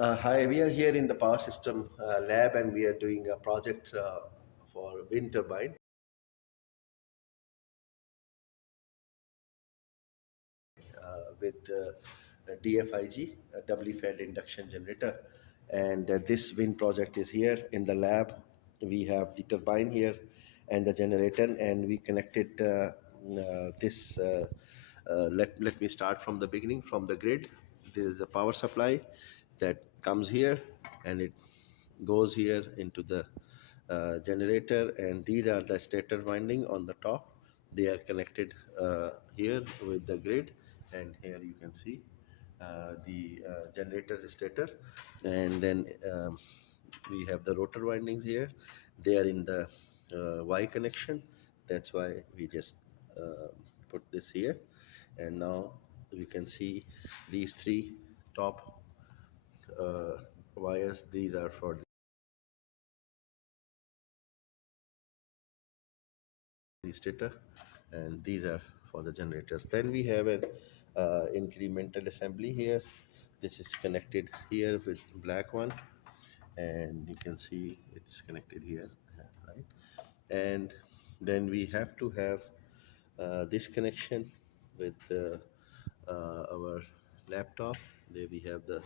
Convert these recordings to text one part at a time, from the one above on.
Hi, we are here in the power system lab and we are doing a project for wind turbine with DFIG, a doubly fed induction generator. And this wind project is here in the lab. We have the turbine here and the generator, and we connected this. Let me start from the beginning, from the grid. This is a power supply that comes here and it goes here into the generator, and these are the stator winding on the top. They are connected here with the grid, and here you can see the generator's stator, and then we have the rotor windings here. They are in the Y connection. That's why we just put this here, and now we can see these three top wires. These are for the stator, and these are for the generators. Then we have an incremental assembly here. This is connected here with black one, and you can see it's connected here, right? And then we have to have this connection with our laptop. There we have the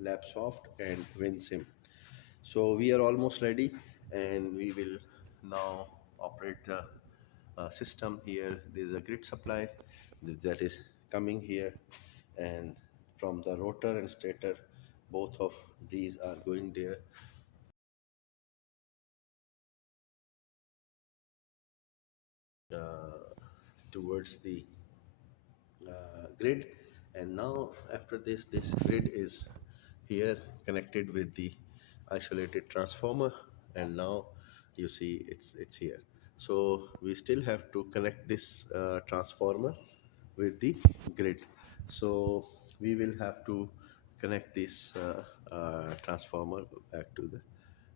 LabSoft and WinSim. So we are almost ready, and we will now operate the system here. There's a grid supply that is coming here, and from the rotor and stator, both of these are going there towards the grid. And now after this grid is here connected with the isolated transformer, and now you see it's here. So we still have to connect this transformer with the grid. So we will have to connect this transformer back to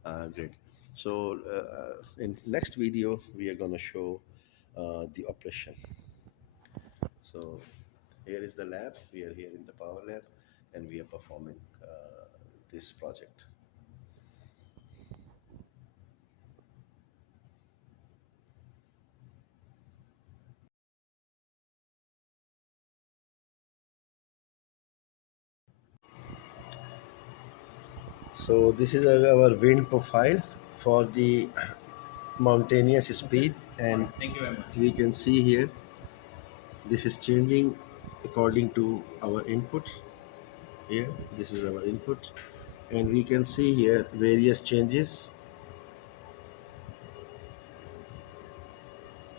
the grid. So in next video we are going to show the operation. So here is the lab. We are here in the power lab, and we are performing this project. So this is our wind profile for the mountainous speed, and we can see here this is changing according to our input. Here this is our input, and we can see here various changes.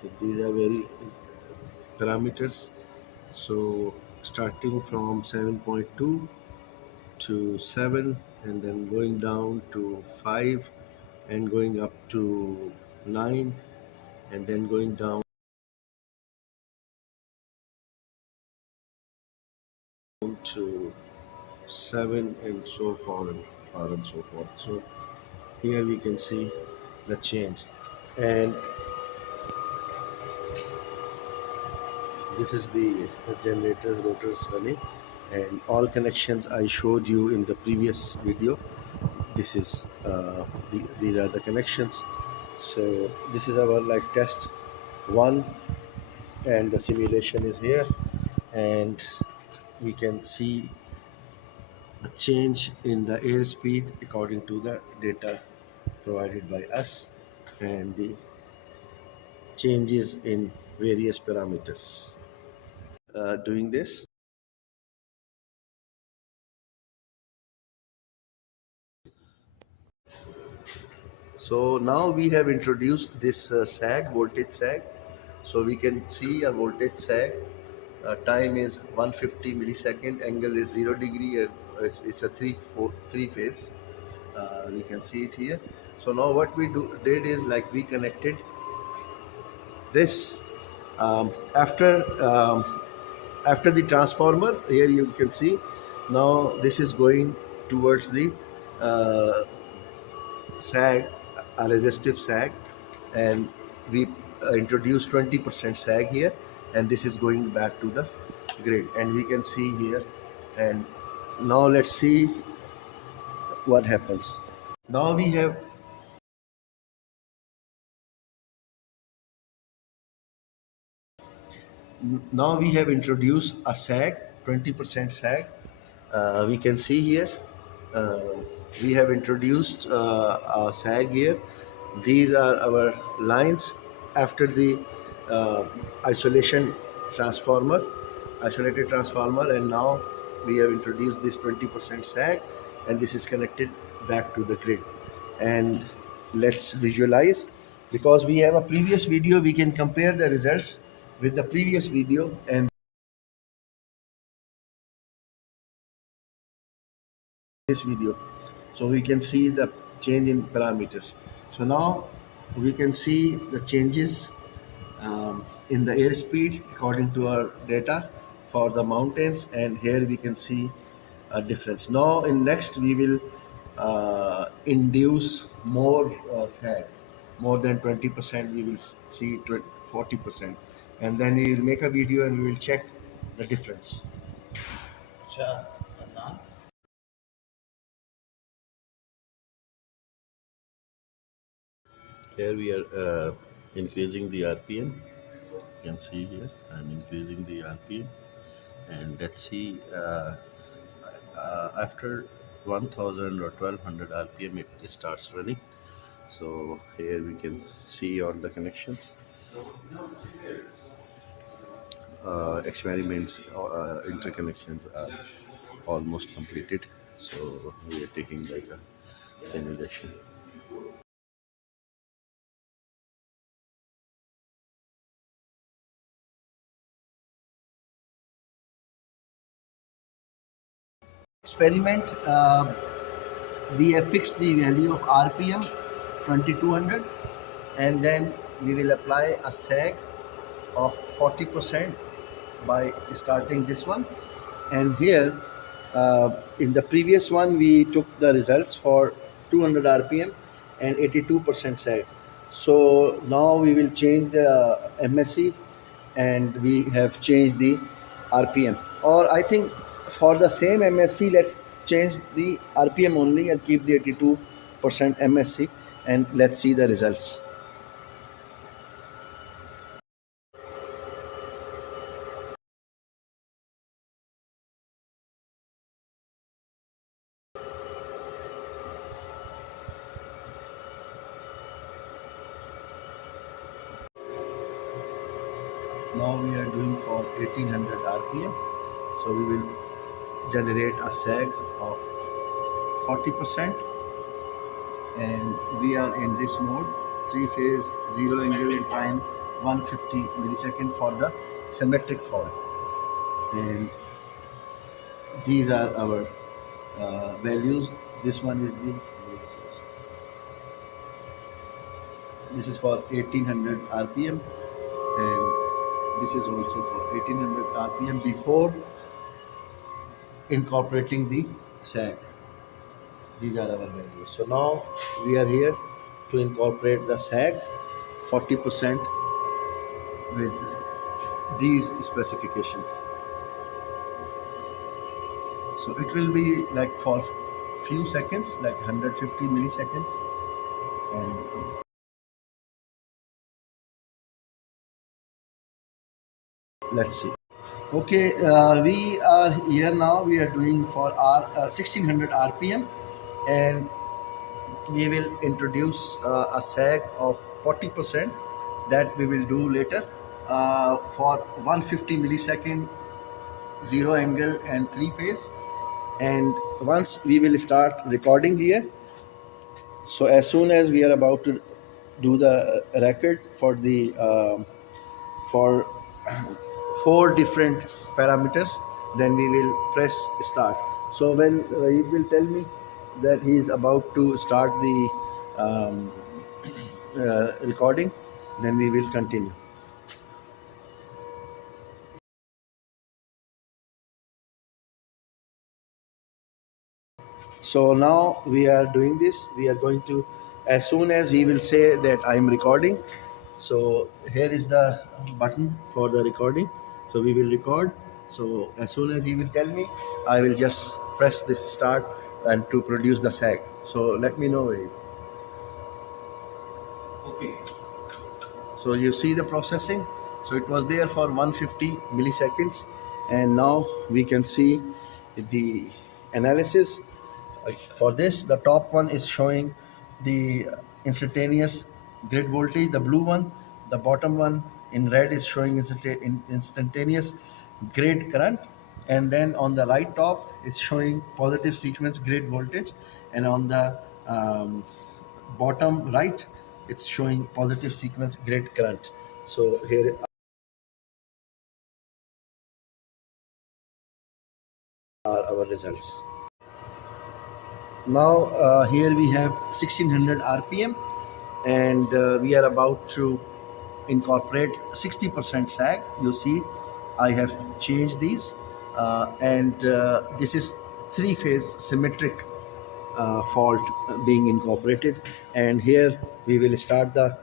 So these are very parameters. So starting from 7.2 to 7, and then going down to 5, and going up to 9, and then going down to 7, and so on and so forth. So here we can see the change, and this is the generators, rotors running, and all connections I showed you in the previous video. This is these are the connections. So this is our like test 1, and the simulation is here, and we can see a change in the airspeed according to the data provided by us, and the changes in various parameters. Doing this, so now we have introduced this sag, voltage sag. So we can see a voltage sag. Time is 150 millisecond. Angle is 0 degree, and it's a three phase. We can see it here. So now what we did is like we connected this after after the transformer. Here you can see now this is going towards the uh, sag, a resistive sag, and we introduced 20% sag here, and this is going back to the grid, and we can see here, and Now let's see what happens. Now we have Now we have introduced a sag, 20% sag. We can see here, uh, we have introduced a sag here. These are our lines after the uh, isolation transformer, isolated transformer, and now we have introduced this 20% sag, and this is connected back to the grid. And let's visualize, because we have a previous video, we can compare the results with the previous video and this video, so we can see the change in parameters. So now we can see the changes in the airspeed according to our data for the mountains, and here we can see a difference. Now in next we will induce more sag, more than 20%. We will see 40%, and then we will make a video and we will check the difference. Sure, Adnan. Here we are increasing the RPM. You can see here I'm increasing the RPM, and let's see after 1000 or 1200 RPM it starts running. So here we can see all the connections. Experiments, interconnections are almost completed. So we are taking like a simulation. Experiment, we have fixed the value of RPM 2200, and then we will apply a sag of 40% by starting this one. And here in the previous one we took the results for 200 RPM and 82% sag. So now we will change the MSC, and we have changed the RPM, or I think for the same MSC let's change the RPM only and keep the 82% MSC, and let's see the results. Now we are doing for 1800 RPM, so we will generate a sag of 40%, and we are in this mode, 3-phase 0 angle in time 150 millisecond for the symmetric fall. And these are our values. This one is the, this is for 1800 RPM, and this is also for 1800 RPM before incorporating the sag. These are our values. So now we are here to incorporate the sag 40% with these specifications. So it will be like for few seconds, like 150 milliseconds, and let's see. Okay, we are here now. We are doing for our 1600 RPM, and we will introduce a sag of 40% that we will do later for 150 millisecond, 0 angle and 3-phase. And once we will start recording here, so as soon as we are about to do the record for the for 4 different parameters, then we will press start. So when he will tell me that he is about to start the recording, then we will continue. So now we are doing this. We are going to, as soon as he will say that I am recording, so here is the button for the recording. So we will record. So as soon as he will tell me, I will just press this start and to produce the sag. So let me know. Okay. So you see the processing. So it was there for 150 milliseconds, and now we can see the analysis. For this, the top one is showing the instantaneous grid voltage, the blue one. The bottom one in red is showing instantaneous grid current, and then on the right top it's showing positive sequence grid voltage, and on the bottom right it's showing positive sequence grid current. So here are our results. Now here we have 1600 rpm, and we are about to incorporate 60% sag. You see I have changed these, and this is three-phase symmetric fault being incorporated. And here we will start the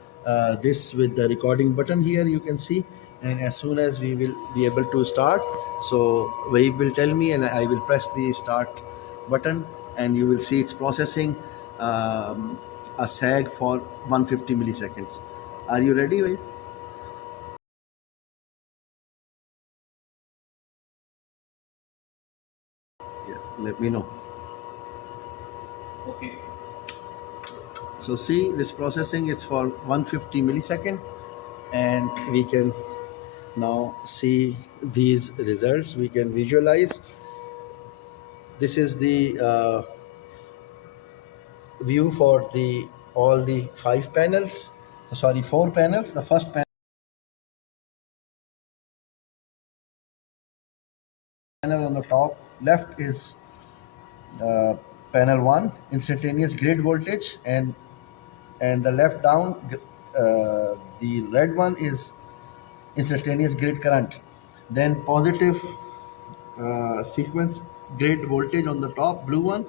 this with the recording button. Here you can see, and as soon as we will be able to start, so Waheeb will tell me and I will press the start button, and you will see it's processing a sag for 150 milliseconds. Are you ready, Waheeb? Yeah, let me know. Okay. So see, this processing is for 150 millisecond, and we can now see these results. We can visualize. This is the view for the all the five panels. Sorry, four panels. The first panel on the top left is uh, panel one, instantaneous grid voltage, and the left down, the red one is instantaneous grid current. Then positive sequence grid voltage on the top, blue one,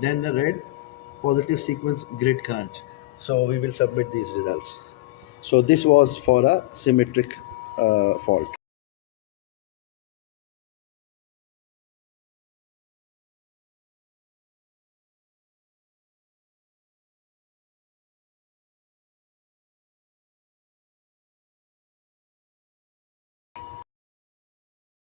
then the red positive sequence grid current. So we will submit these results. So this was for a symmetric fault.